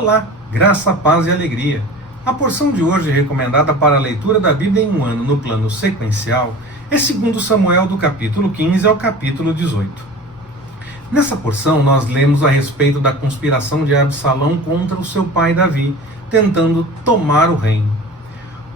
Olá, graça, paz e alegria. A porção de hoje recomendada para a leitura da Bíblia em um ano no plano sequencial é 2 Samuel do capítulo 15 ao capítulo 18. Nessa porção nós lemos a respeito da conspiração de Absalão contra o seu pai Davi, tentando tomar o reino.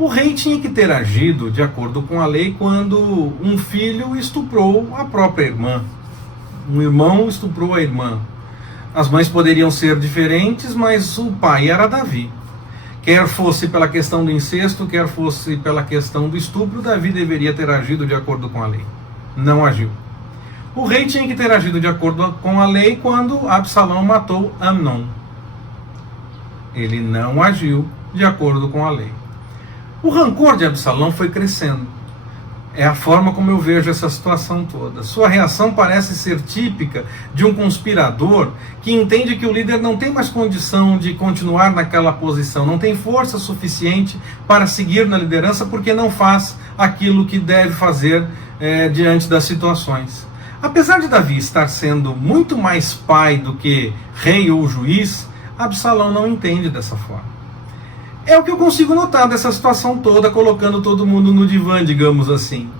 O rei tinha que ter agido de acordo com a lei quando um filho estuprou a própria irmã. Um irmão estuprou a irmã. As mães poderiam ser diferentes, mas o pai era Davi. Quer fosse pela questão do incesto, quer fosse pela questão do estupro, Davi deveria ter agido de acordo com a lei. Não agiu. O rei tinha que ter agido de acordo com a lei quando Absalão matou Amnon. Ele não agiu de acordo com a lei. O rancor de Absalão foi crescendo. É a forma como eu vejo essa situação toda. Sua reação parece ser típica de um conspirador que entende que o líder não tem mais condição de continuar naquela posição, não tem força suficiente para seguir na liderança porque não faz aquilo que deve fazer diante das situações. Apesar de Davi estar sendo muito mais pai do que rei ou juiz, Absalão não entende dessa forma. É o que eu consigo notar dessa situação toda, colocando todo mundo no divã, digamos assim.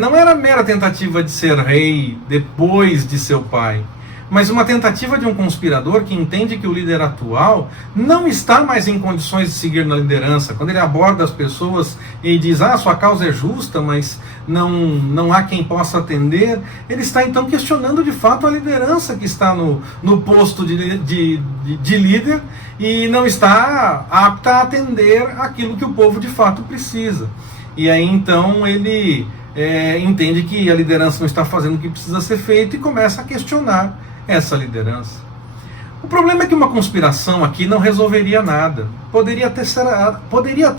Não era mera tentativa de ser rei depois de seu pai, mas uma tentativa de um conspirador que entende que o líder atual não está mais em condições de seguir na liderança. Quando ele aborda as pessoas e diz, sua causa é justa, mas não há quem possa atender, ele está então questionando de fato a liderança que está no posto de líder e não está apta a atender aquilo que o povo de fato precisa. E aí então ele entende que a liderança não está fazendo o que precisa ser feito e começa a questionar essa liderança. O problema é que uma conspiração aqui não resolveria nada. Poderia até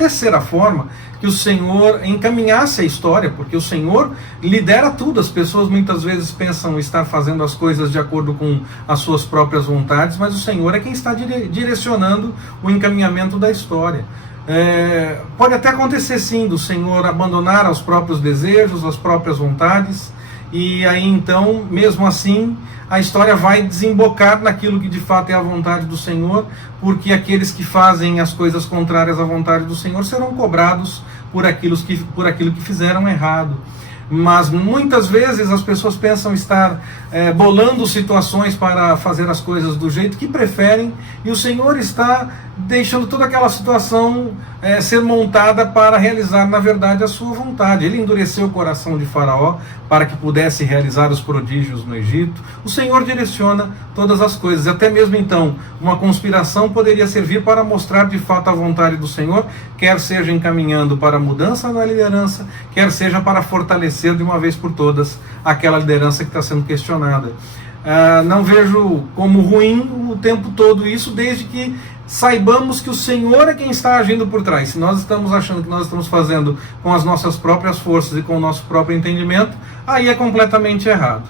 ser a forma que o Senhor encaminhasse a história, porque o Senhor lidera tudo. As pessoas muitas vezes pensam estar fazendo as coisas de acordo com as suas próprias vontades, mas o Senhor é quem está direcionando o encaminhamento da história. Pode até acontecer sim do Senhor abandonar os próprios desejos, as próprias vontades, e aí então, mesmo assim, a história vai desembocar naquilo que de fato é a vontade do Senhor, porque aqueles que fazem as coisas contrárias à vontade do Senhor serão cobrados por aquilo que fizeram errado. Mas muitas vezes as pessoas pensam estar bolando situações para fazer as coisas do jeito que preferem, e o Senhor está deixando toda aquela situação ser montada para realizar na verdade a sua vontade. Ele endureceu o coração de Faraó para que pudesse realizar os prodígios no Egito. O Senhor direciona todas as coisas. Até mesmo então uma conspiração poderia servir para mostrar de fato a vontade do Senhor, quer seja encaminhando para a mudança na liderança, quer seja para fortalecer de uma vez por todas aquela liderança que está sendo questionada. Não vejo como ruim o tempo todo isso, desde que saibamos que o Senhor é quem está agindo por trás. Se nós estamos achando que nós estamos fazendo com as nossas próprias forças e com o nosso próprio entendimento, aí é completamente errado.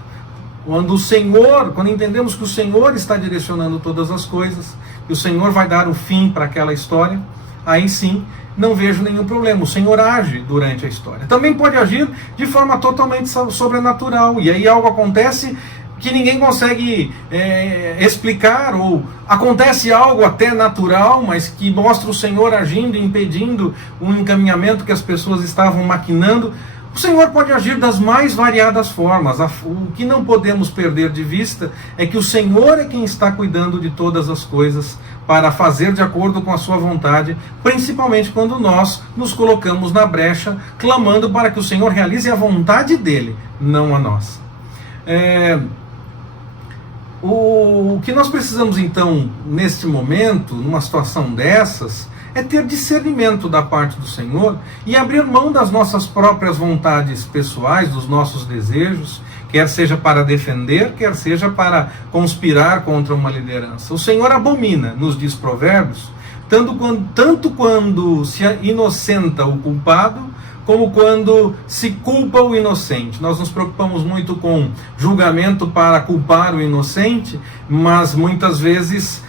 Quando entendemos que o Senhor está direcionando todas as coisas, que o Senhor vai dar o fim para aquela história, aí sim, não vejo nenhum problema. O Senhor age durante a história. Também pode agir de forma totalmente sobrenatural, e aí algo acontece que ninguém consegue explicar, ou acontece algo até natural, mas que mostra o Senhor agindo, impedindo o encaminhamento que as pessoas estavam maquinando. O Senhor pode agir das mais variadas formas. O que não podemos perder de vista é que o Senhor é quem está cuidando de todas as coisas para fazer de acordo com a sua vontade, principalmente quando nós nos colocamos na brecha, clamando para que o Senhor realize a vontade dele, não a nossa. O que nós precisamos então, neste momento, numa situação dessas, é ter discernimento da parte do Senhor e abrir mão das nossas próprias vontades pessoais, dos nossos desejos, quer seja para defender, quer seja para conspirar contra uma liderança. O Senhor abomina, nos diz Provérbios, tanto quando se inocenta o culpado, como quando se culpa o inocente. Nós nos preocupamos muito com julgamento para culpar o inocente, mas muitas vezes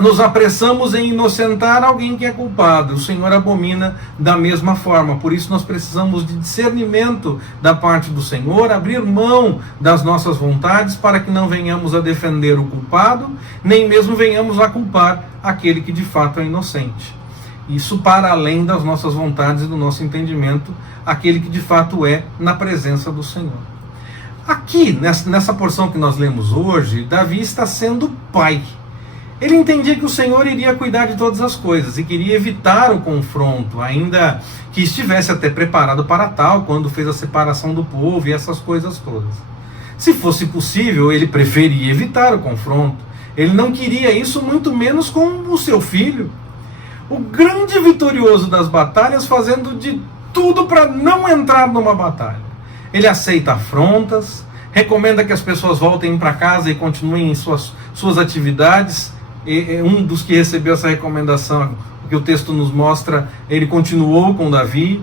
nos apressamos em inocentar alguém que é culpado. O Senhor abomina da mesma forma. Por isso nós precisamos de discernimento da parte do Senhor, abrir mão das nossas vontades para que não venhamos a defender o culpado, nem mesmo venhamos a culpar aquele que de fato é inocente. Isso para além das nossas vontades e do nosso entendimento, aquele que de fato é na presença do Senhor. Aqui, nessa porção que nós lemos hoje, Davi está sendo pai. Ele entendia que o Senhor iria cuidar de todas as coisas e queria evitar o confronto, ainda que estivesse até preparado para tal, quando fez a separação do povo e essas coisas todas. Se fosse possível, ele preferia evitar o confronto. Ele não queria isso, muito menos com o seu filho. O grande vitorioso das batalhas, fazendo de tudo para não entrar numa batalha. Ele aceita afrontas, recomenda que as pessoas voltem para casa e continuem em suas atividades. Um dos que recebeu essa recomendação, que o texto nos mostra, ele continuou com Davi.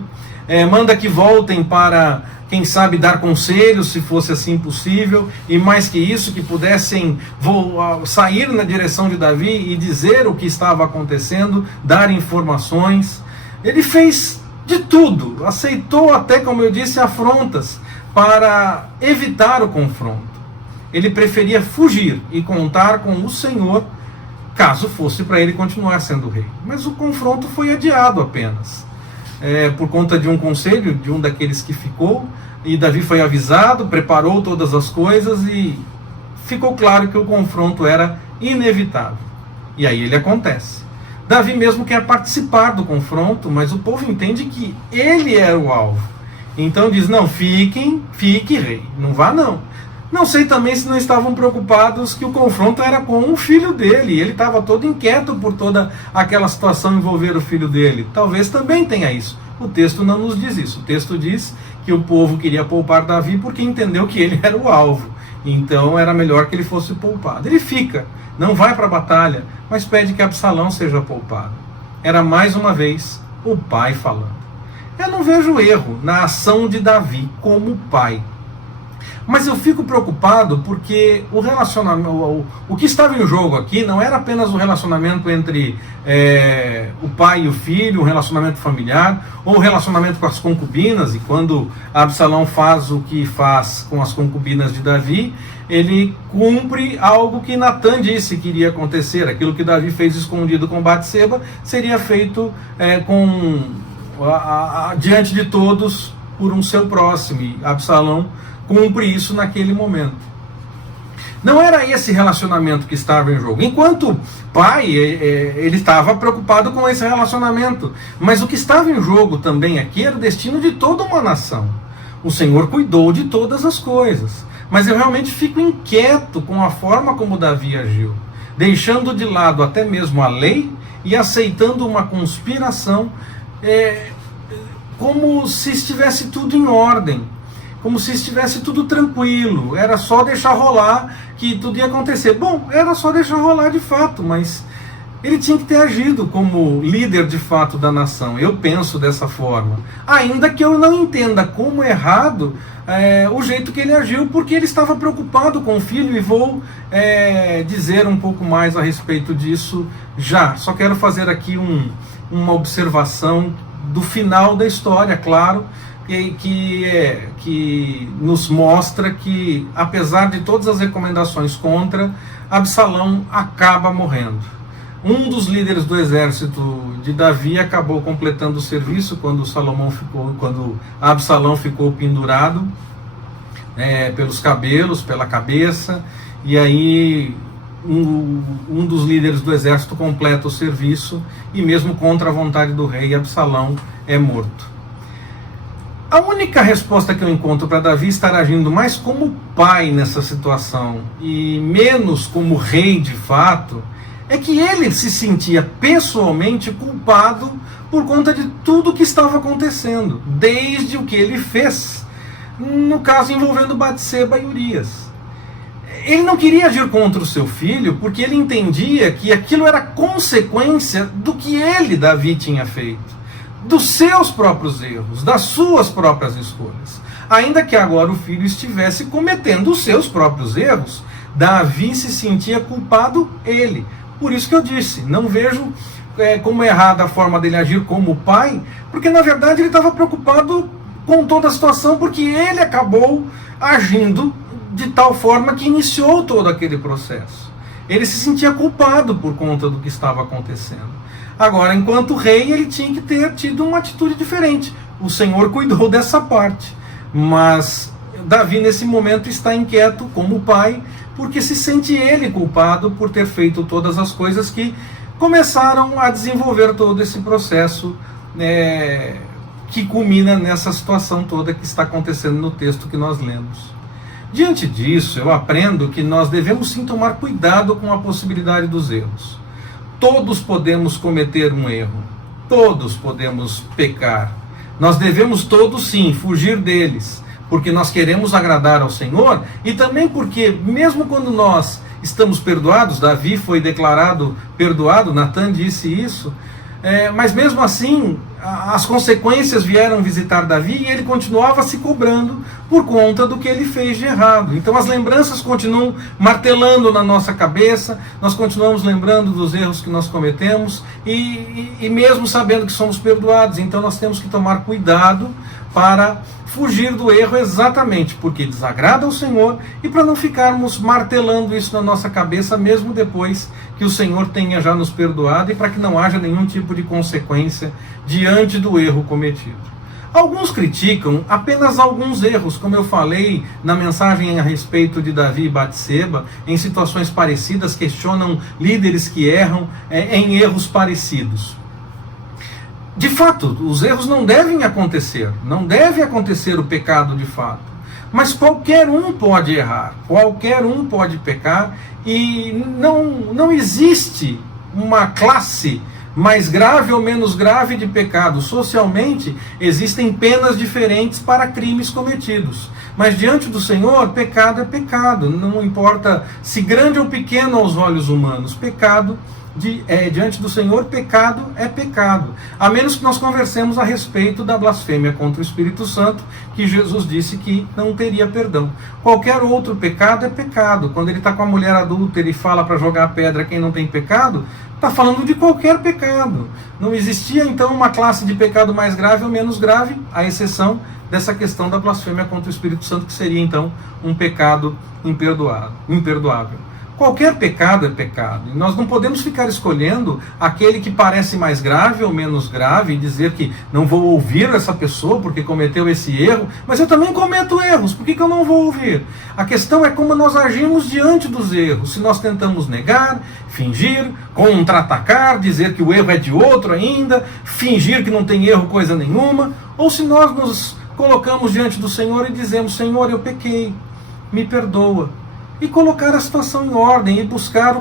Manda que voltem para, quem sabe, dar conselhos, se fosse assim possível, e mais que isso, que pudessem sair na direção de Davi e dizer o que estava acontecendo, dar informações. Ele fez de tudo, aceitou até, como eu disse, afrontas para evitar o confronto. Ele preferia fugir e contar com o Senhor, caso fosse para ele continuar sendo rei. Mas o confronto foi adiado apenas, por conta de um conselho de um daqueles que ficou, e Davi foi avisado, preparou todas as coisas e ficou claro que o confronto era inevitável. E aí ele acontece. Davi mesmo quer participar do confronto, mas o povo entende que ele era o alvo. Então diz, não, fique rei, não vá não. Não sei também se não estavam preocupados que o confronto era com o filho dele. Ele estava todo inquieto por toda aquela situação envolver o filho dele. Talvez também tenha isso. O texto não nos diz isso. O texto diz que o povo queria poupar Davi porque entendeu que ele era o alvo. Então era melhor que ele fosse poupado. Ele fica, não vai para a batalha, mas pede que Absalão seja poupado. Era mais uma vez o pai falando. Eu não vejo erro na ação de Davi como pai. Mas eu fico preocupado porque o relacionamento, o que estava em jogo aqui não era apenas o relacionamento entre o pai e o filho, um relacionamento familiar, ou o relacionamento com as concubinas, e quando Absalão faz o que faz com as concubinas de Davi, ele cumpre algo que Natã disse que iria acontecer. Aquilo que Davi fez escondido com Batseba seria feito diante de todos por um seu próximo, e Absalão cumpre isso naquele momento. Não era esse relacionamento que estava em jogo. Enquanto pai, ele estava preocupado com esse relacionamento. Mas o que estava em jogo também aqui era o destino de toda uma nação. O Senhor cuidou de todas as coisas. Mas eu realmente fico inquieto com a forma como Davi agiu, deixando de lado até mesmo a lei e aceitando uma conspiração, como se estivesse tudo em ordem, como se estivesse tudo tranquilo, era só deixar rolar que tudo ia acontecer. Bom, era só deixar rolar de fato, mas ele tinha que ter agido como líder de fato da nação. Eu penso dessa forma, ainda que eu não entenda como errado o jeito que ele agiu, porque ele estava preocupado com o filho, e vou dizer um pouco mais a respeito disso já. Só quero fazer aqui uma observação do final da história, claro, que nos mostra que, apesar de todas as recomendações contra, Absalão acaba morrendo. Um dos líderes do exército de Davi acabou completando o serviço quando Absalão ficou pendurado pelos cabelos, pela cabeça, e aí um dos líderes do exército completa o serviço, e mesmo contra a vontade do rei, Absalão é morto. A única resposta que eu encontro para Davi estar agindo mais como pai nessa situação e menos como rei de fato, é que ele se sentia pessoalmente culpado por conta de tudo que estava acontecendo, desde o que ele fez, no caso envolvendo Batseba e Urias. Ele não queria agir contra o seu filho porque ele entendia que aquilo era consequência do que ele, Davi, tinha feito, dos seus próprios erros, das suas próprias escolhas. Ainda que agora o filho estivesse cometendo os seus próprios erros, Davi se sentia culpado ele, Por isso que eu disse, não vejo como errada a forma dele agir como pai, porque na verdade ele estava preocupado com toda a situação, porque ele acabou agindo de tal forma que iniciou todo aquele processo. Ele se sentia culpado por conta do que estava acontecendo. Agora, enquanto rei, ele tinha que ter tido uma atitude diferente. O Senhor cuidou dessa parte. Mas Davi, nesse momento, está inquieto como pai, porque se sente ele culpado por ter feito todas as coisas que começaram a desenvolver todo esse processo que culmina nessa situação toda que está acontecendo no texto que nós lemos. Diante disso, eu aprendo que nós devemos sim tomar cuidado com a possibilidade dos erros. Todos podemos cometer um erro, todos podemos pecar. Nós devemos todos sim fugir deles, porque nós queremos agradar ao Senhor, e também porque mesmo quando nós estamos perdoados, Davi foi declarado perdoado, Natan disse isso, mas mesmo assim as consequências vieram visitar Davi e ele continuava se cobrando por conta do que ele fez de errado. Então as lembranças continuam martelando na nossa cabeça, nós continuamos lembrando dos erros que nós cometemos e mesmo sabendo que somos perdoados, então nós temos que tomar cuidado para fugir do erro, exatamente porque desagrada ao Senhor e para não ficarmos martelando isso na nossa cabeça mesmo depois que o Senhor tenha já nos perdoado, e para que não haja nenhum tipo de consequência diante do erro cometido. Alguns criticam apenas alguns erros, como eu falei na mensagem a respeito de Davi e Batseba, em situações parecidas, questionam líderes que erram em erros parecidos. De fato, os erros não devem acontecer, não deve acontecer o pecado de fato, mas qualquer um pode errar, qualquer um pode pecar, e não existe uma classe mais grave ou menos grave de pecado. Socialmente, existem penas diferentes para crimes cometidos. Mas diante do Senhor, pecado é pecado. Não importa se grande ou pequeno aos olhos humanos. Pecado, diante do Senhor, pecado é pecado. A menos que nós conversemos a respeito da blasfêmia contra o Espírito Santo, que Jesus disse que não teria perdão. Qualquer outro pecado é pecado. Quando ele está com a mulher adúltera e fala para jogar a pedra quem não tem pecado, está falando de qualquer pecado. Não existia então uma classe de pecado mais grave ou menos grave, à exceção dessa questão da blasfêmia contra o Espírito Santo, que seria então um pecado imperdoável. Qualquer pecado é pecado, e nós não podemos ficar escolhendo aquele que parece mais grave ou menos grave e dizer que não vou ouvir essa pessoa porque cometeu esse erro, mas eu também cometo erros, por que eu não vou ouvir? A questão é como nós agimos diante dos erros. Se nós tentamos negar, fingir, contra-atacar, dizer que o erro é de outro ainda, fingir que não tem erro coisa nenhuma, ou se nós nos colocamos diante do Senhor e dizemos: Senhor, eu pequei, me perdoa. E colocar a situação em ordem e buscar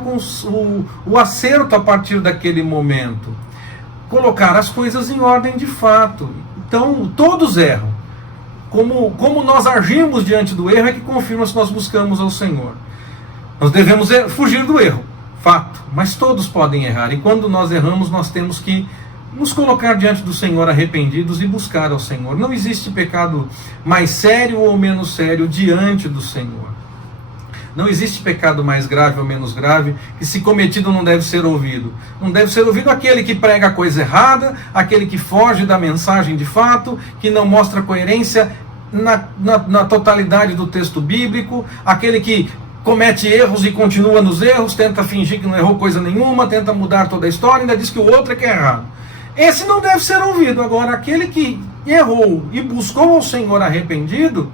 o acerto a partir daquele momento. Colocar as coisas em ordem de fato. Então, todos erram. Como nós agimos diante do erro é que confirma se nós buscamos ao Senhor. Nós devemos fugir do erro, fato. Mas todos podem errar. E quando nós erramos, nós temos que nos colocar diante do Senhor arrependidos e buscar ao Senhor. Não existe pecado mais sério ou menos sério diante do Senhor. Não existe pecado mais grave ou menos grave que, se cometido, não deve ser ouvido. Não deve ser ouvido aquele que prega a coisa errada, aquele que foge da mensagem de fato, que não mostra coerência na totalidade do texto bíblico, aquele que comete erros e continua nos erros, tenta fingir que não errou coisa nenhuma, tenta mudar toda a história, ainda diz que o outro é que é errado. Esse não deve ser ouvido. Agora, aquele que errou e buscou ao Senhor arrependido,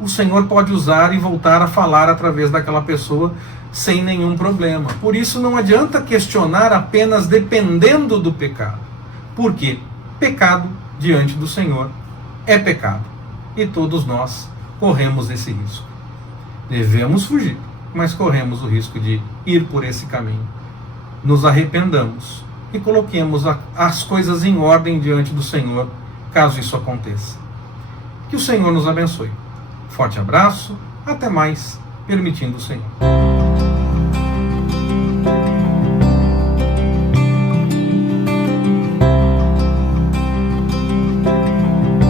o Senhor pode usar e voltar a falar através daquela pessoa sem nenhum problema. Por isso não adianta questionar apenas dependendo do pecado. Porque pecado diante do Senhor é pecado. E todos nós corremos esse risco. Devemos fugir, mas corremos o risco de ir por esse caminho. Nos arrependamos e coloquemos as coisas em ordem diante do Senhor, caso isso aconteça. Que o Senhor nos abençoe. Forte abraço, até mais, permitindo o Senhor.